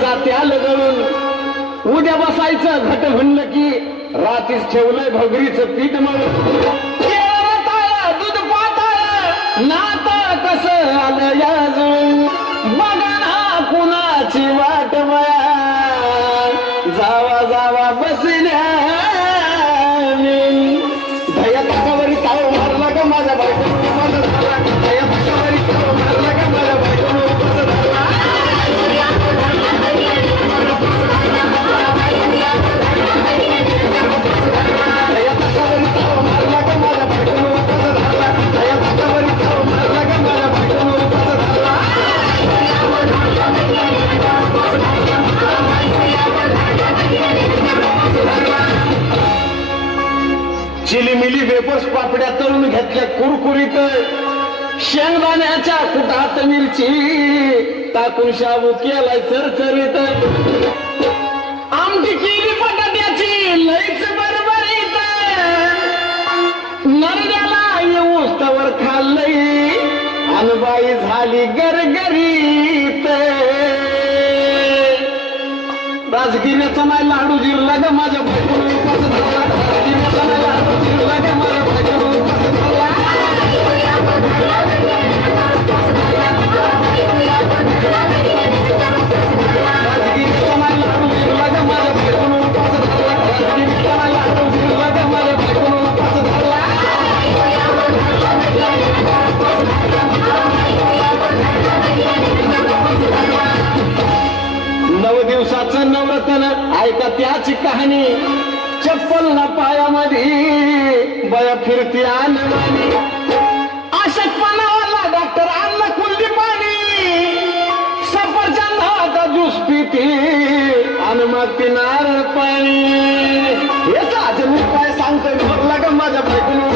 जात्या लगळून उद्या बसायचं घट म्हणलं की रात्रीच ठेवलंय भगरीचं पीठ म्हणून दूध पाताळ नातं कसं आलं याजून बघा ना कुणाची वाट बया जावा जावा बसल्या दया ताकावरी ताव मारला का माझ्या बायकोनं उपास झाला दया ताकावरी ताव मारला का माझ्या बायकोनं उपास झाला दया ताकावरी ताव मारला का माझ्या बायकोनं उपास झाला दया ताकावरी ताव मारला का माझ्या बायकोनं उपास झाला चिलीमिली वेपर्स पापड्या तळून घेतल्या कुरकुरीत शेंगदाण्याच्या कुटात मिरची टाकून शाबू केलाय चरचरीत आमटी केली बटाट्याची लईच बरबरीत नरड्याला येऊस तवर खाल्लंय अनबाई झाली गरगरीत राजगिऱ्याचा नाही लाडू जिरला ग माझ्या बायकोनं उपास झाला राजगिऱ्याचा नाही लाडू जिरला ग माझ्या बायकोनं उपास झाला राजगिरीचा नाही लाडू जिरला ग माझ्या बायकोनं उपास झाला राजगिरीचा नाही लाडू जिरला ग माझ्या बायकोनं उपास झाला 9 दिवसाचं नवरत्न ऐका त्याची कहाणी चप्पल ना पायामध्ये बया फिरती आणवानी अशक्तपणावाला डॉक्टर आणला कुंडी पाणी सफरचंदाचा ज्यूस पिती आणि मग ती नारळ पाणी याचा आज मी काय सांगतोय भरला का माझ्या बायकोनं